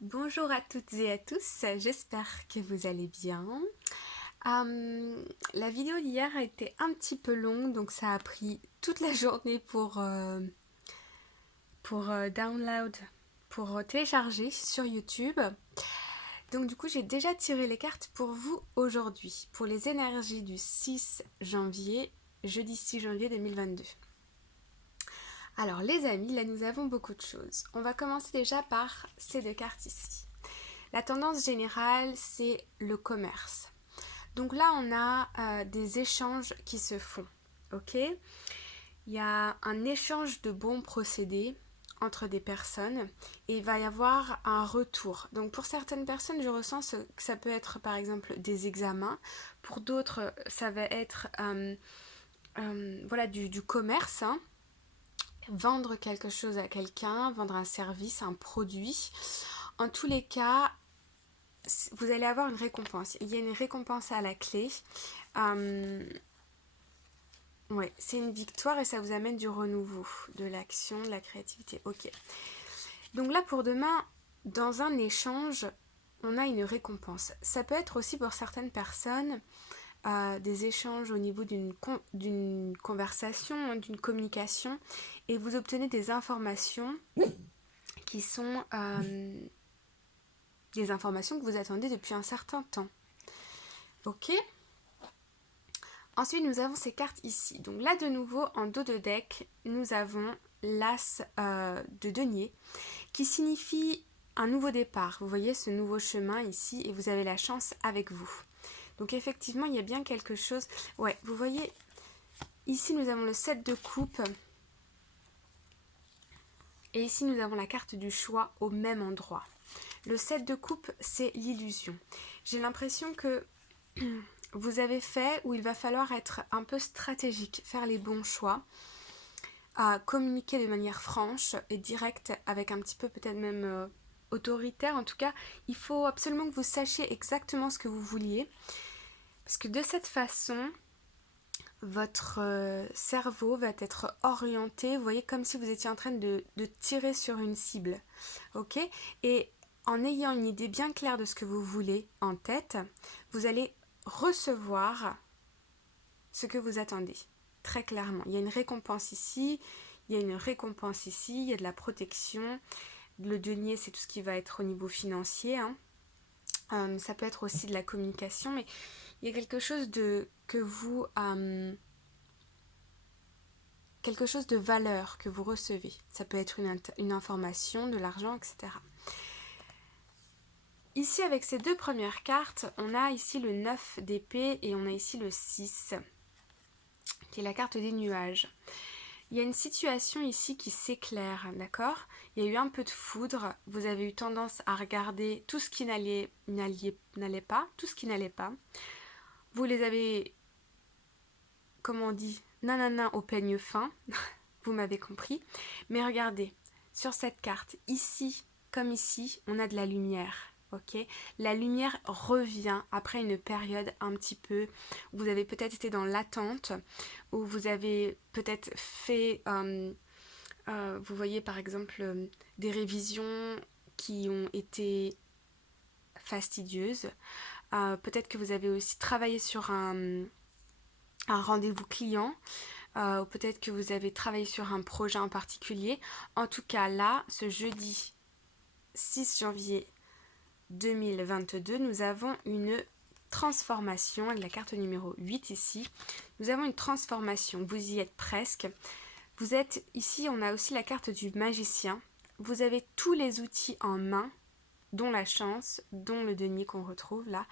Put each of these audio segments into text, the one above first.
Bonjour à toutes et à tous, j'espère que vous allez bien. La vidéo d'hier a été un petit peu longue, donc ça a pris toute la journée pour download, pour télécharger sur YouTube. Donc du coup j'ai déjà tiré les cartes pour vous aujourd'hui, pour les énergies du 6 janvier, jeudi 6 janvier 2022. Alors les amis, là nous avons beaucoup de choses. On va commencer déjà par ces deux cartes ici. La tendance générale, c'est le commerce. Donc là, on a des échanges qui se font. Ok. Il y a un échange de bons procédés entre des personnes et il va y avoir un retour. Donc pour certaines personnes, je ressens que ça peut être par exemple des examens. Pour d'autres, ça va être voilà, du commerce. Hein. Vendre quelque chose à quelqu'un, vendre un service, un produit. En tous les cas, vous allez avoir une récompense. Il y a une récompense à la clé. Ouais, c'est une victoire et ça vous amène du renouveau, de l'action, de la créativité. Ok. Donc là, pour demain, dans un échange, on a une récompense. Ça peut être aussi pour certaines personnes des échanges au niveau d'une conversation, d'une communication, et vous obtenez des informations qui sont des informations que vous attendez depuis un certain temps. Ok. Ensuite, nous avons ces cartes ici. Donc là, de nouveau, en dos de deck, nous avons l'as de denier qui signifie un nouveau départ. Vous voyez ce nouveau chemin ici et vous avez la chance avec vous. Donc effectivement, il y a bien quelque chose. Ouais, vous voyez, ici, nous avons le 7 de coupe. Et ici, nous avons la carte du choix au même endroit. Le 7 de coupe, c'est l'illusion. J'ai l'impression que vous avez fait où il va falloir être un peu stratégique, faire les bons choix, à communiquer de manière franche et directe, avec un petit peu peut-être même autoritaire. En tout cas, il faut absolument que vous sachiez exactement ce que vous vouliez. Parce que de cette façon, votre cerveau va être orienté, vous voyez, comme si vous étiez en train de tirer sur une cible. Ok. Et en ayant une idée bien claire de ce que vous voulez en tête, vous allez recevoir ce que vous attendez. Très clairement. Il y a une récompense ici, il y a une récompense ici, il y a de la protection. Le denier, c'est tout ce qui va être au niveau financier. Hein. Ça peut être aussi de la communication, mais il y a quelque chose de que vous quelque chose de valeur que vous recevez. Ça peut être une information, de l'argent, etc. Ici, avec ces deux premières cartes, on a ici le 9 d'épée et on a ici le 6, qui est la carte des nuages. Il y a une situation ici qui s'éclaire, d'accord? Il y a eu un peu de foudre, vous avez eu tendance à regarder tout ce qui n'allait pas, tout ce qui n'allait pas. Vous les avez, comment on dit, nanana au peigne fin, vous m'avez compris. Mais regardez, sur cette carte, ici comme ici, on a de la lumière. Ok, la lumière revient après une période un petit peu où vous avez peut-être été dans l'attente, où vous avez peut-être fait, vous voyez par exemple des révisions qui ont été fastidieuses. Peut-être que vous avez aussi travaillé sur un rendez-vous client. Ou peut-être que vous avez travaillé sur un projet en particulier. En tout cas, là, ce jeudi 6 janvier 2022, nous avons une transformation avec la carte numéro 8 ici. Nous avons une transformation, vous y êtes presque. Vous êtes ici, on a aussi la carte du magicien. Vous avez tous les outils en main, dont la chance, dont le denier qu'on retrouve là,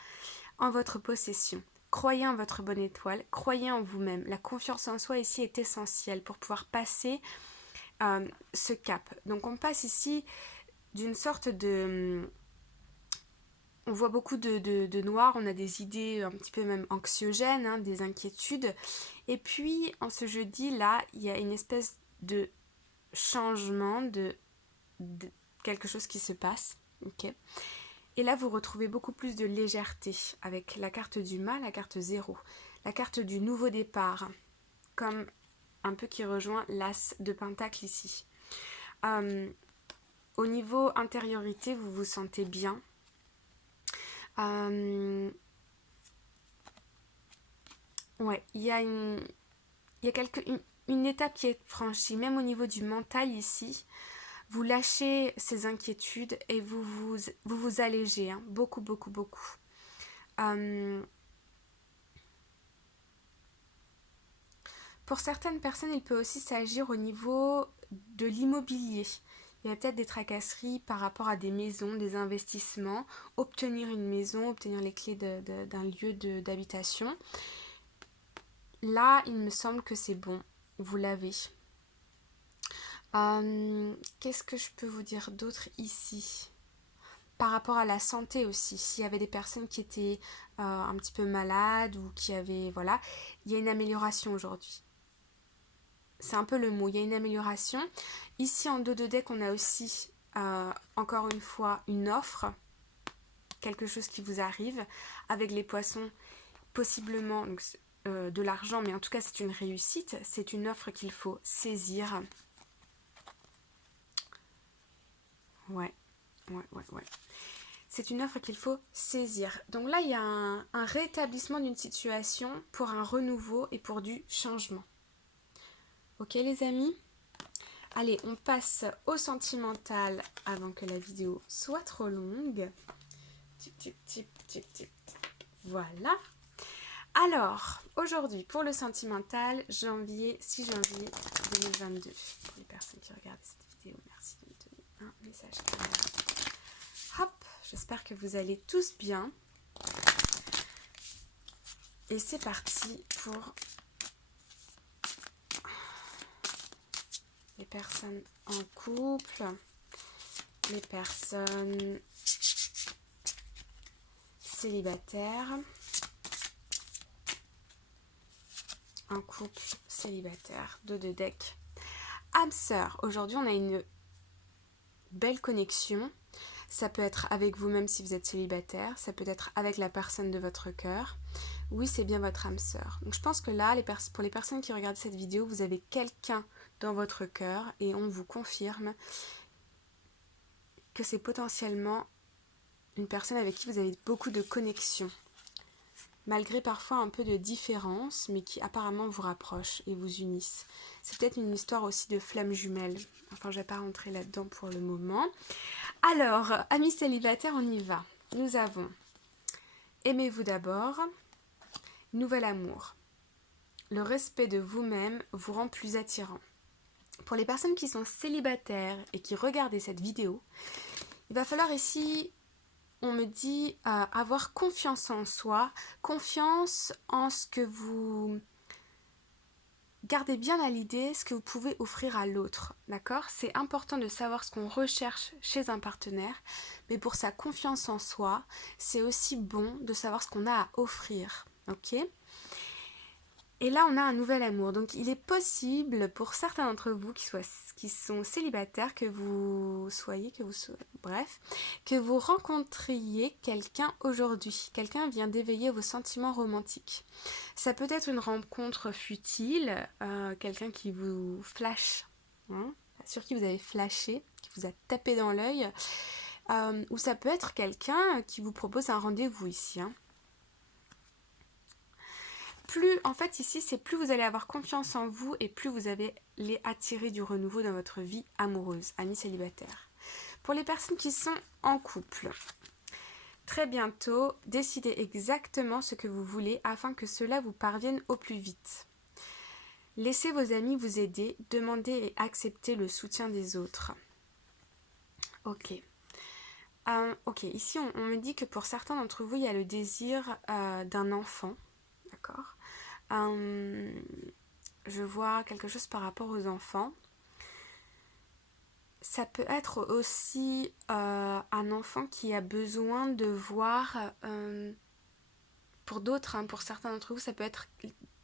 en votre possession. Croyez en votre bonne étoile, croyez en vous-même. La confiance en soi ici est essentielle pour pouvoir passer ce cap. Donc on passe ici d'une sorte de... On voit beaucoup de noir, on a des idées un petit peu même anxiogènes, hein, des inquiétudes. Et puis en ce jeudi là, il y a une espèce de changement, de quelque chose qui se passe. Ok. Et là, vous retrouvez beaucoup plus de légèreté avec la carte du mal, la carte 0, la carte du nouveau départ, comme un peu qui rejoint l'as de pentacle ici. au niveau intériorité, vous vous sentez bien. Ouais, il y a une étape qui est franchie, même au niveau du mental ici. Vous lâchez ces inquiétudes et vous allégez, hein, beaucoup, beaucoup, beaucoup. Pour certaines personnes, il peut aussi s'agir au niveau de l'immobilier. Il y a peut-être des tracasseries par rapport à des maisons, des investissements, obtenir une maison, obtenir les clés d'un lieu d'habitation. Là, il me semble que c'est bon, vous l'avez. Qu'est-ce que je peux vous dire d'autre ici? Par rapport à la santé aussi, s'il y avait des personnes qui étaient un petit peu malades ou qui avaient, voilà, il y a une amélioration aujourd'hui. C'est un peu le mot, il y a une amélioration. Ici en dos de deck, on a aussi, encore une fois, une offre, quelque chose qui vous arrive, avec les poissons, possiblement donc, de l'argent, mais en tout cas c'est une réussite, c'est une offre qu'il faut saisir. Ouais. C'est une offre qu'il faut saisir. Donc là, il y a un rétablissement d'une situation pour un renouveau et pour du changement. Ok les amis? Allez, on passe au sentimental avant que la vidéo soit trop longue. Tip, tip, tip, tip, tip. Voilà. Alors, aujourd'hui, pour le sentimental, 6 janvier 2022. Pour les personnes qui regardent cette vidéo, merci de me donner un message. Hop, j'espère que vous allez tous bien. Et c'est parti pour les personnes en couple, les personnes célibataires, un couple célibataire, dos de deck. Âme sœur, aujourd'hui on a une belle connexion. Ça peut être avec vous-même si vous êtes célibataire, ça peut être avec la personne de votre cœur. Oui, c'est bien votre âme sœur. Donc je pense que là, pour les personnes qui regardent cette vidéo, vous avez quelqu'un dans votre cœur et on vous confirme que c'est potentiellement une personne avec qui vous avez beaucoup de connexion. Malgré parfois un peu de différence, mais qui apparemment vous rapprochent et vous unissent. C'est peut-être une histoire aussi de flammes jumelles. Enfin, je ne vais pas rentrer là-dedans pour le moment. Alors, amis célibataires, on y va. Nous avons aimez-vous d'abord, nouvel amour. Le respect de vous-même vous rend plus attirant. Pour les personnes qui sont célibataires et qui regardent cette vidéo, il va falloir ici, on me dit, avoir confiance en soi, confiance en ce que vous... Gardez bien à l'idée ce que vous pouvez offrir à l'autre, d'accord? C'est important de savoir ce qu'on recherche chez un partenaire, mais pour sa confiance en soi, c'est aussi bon de savoir ce qu'on a à offrir, ok? Et là, on a un nouvel amour. Donc, il est possible pour certains d'entre vous qui sont célibataires que vous rencontriez quelqu'un aujourd'hui. Quelqu'un vient d'éveiller vos sentiments romantiques. Ça peut être une rencontre futile, quelqu'un qui vous flash, hein, sur qui vous avez flashé, qui vous a tapé dans l'œil, ou ça peut être quelqu'un qui vous propose un rendez-vous ici, hein. Plus, en fait, ici, c'est plus vous allez avoir confiance en vous et plus vous allez attirer du renouveau dans votre vie amoureuse, amis célibataires. Pour les personnes qui sont en couple, très bientôt, décidez exactement ce que vous voulez afin que cela vous parvienne au plus vite. Laissez vos amis vous aider, demandez et acceptez le soutien des autres. Ok. Ok, ici, on me dit que pour certains d'entre vous, il y a le désir d'un enfant. D'accord. Je vois quelque chose par rapport aux enfants. Ça peut être aussi un enfant qui a besoin de voir, pour d'autres, hein, pour certains d'entre vous, ça peut être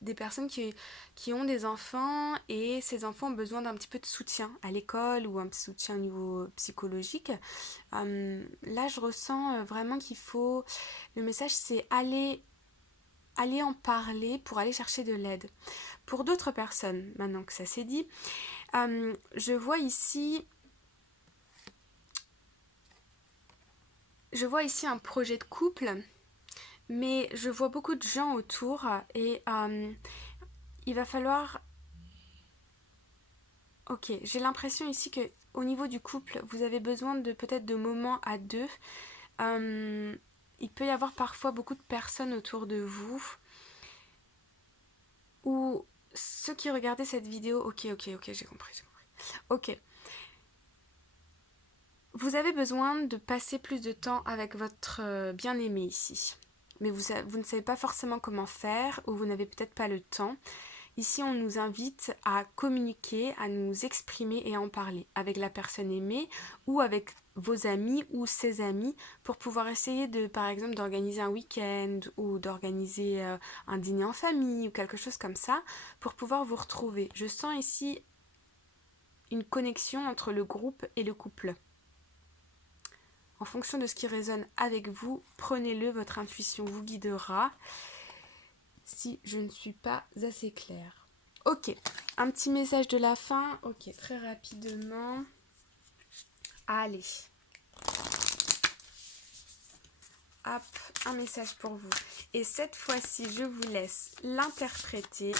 des personnes qui ont des enfants et ces enfants ont besoin d'un petit peu de soutien à l'école ou un petit soutien au niveau psychologique. Là, je ressens vraiment qu'il faut... Le message, c'est aller en parler pour aller chercher de l'aide. Pour d'autres personnes, maintenant que ça s'est dit, je vois ici je vois ici un projet de couple, mais je vois beaucoup de gens autour et il va falloir... Ok, j'ai l'impression ici que au niveau du couple, vous avez besoin de peut-être de moments à deux. Il peut y avoir parfois beaucoup de personnes autour de vous ou ceux qui regardaient cette vidéo. Ok, j'ai compris. Ok. Vous avez besoin de passer plus de temps avec votre bien-aimé ici. Mais vous ne savez pas forcément comment faire ou vous n'avez peut-être pas le temps. Ici, on nous invite à communiquer, à nous exprimer et à en parler avec la personne aimée ou avec vos amis ou ses amis pour pouvoir essayer de, par exemple, d'organiser un week-end ou d'organiser un dîner en famille ou quelque chose comme ça pour pouvoir vous retrouver. Je sens ici une connexion entre le groupe et le couple. En fonction de ce qui résonne avec vous, prenez-le, votre intuition vous guidera si je ne suis pas assez claire. Ok, un petit message de la fin. Ok, très rapidement. Allez. Hop, un message pour vous. Et cette fois-ci, je vous laisse l'interpréter.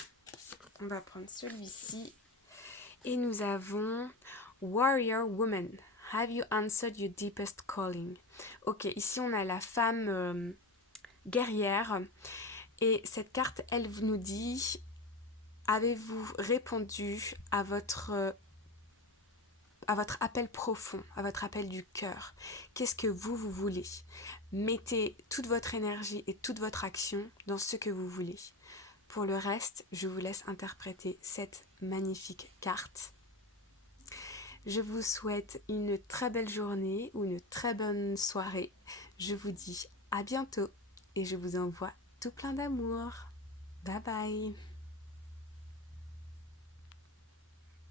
On va prendre celui-ci. Et nous avons Warrior Woman. Have you answered your deepest calling? Ok, ici on a la femme guerrière. Et cette carte, elle nous dit... Avez-vous répondu à votre appel profond, à votre appel du cœur? Qu'est-ce que vous voulez? Mettez toute votre énergie et toute votre action dans ce que vous voulez. Pour le reste, je vous laisse interpréter cette magnifique carte. Je vous souhaite une très belle journée ou une très bonne soirée. Je vous dis à bientôt et je vous envoie tout plein d'amour. Bye bye!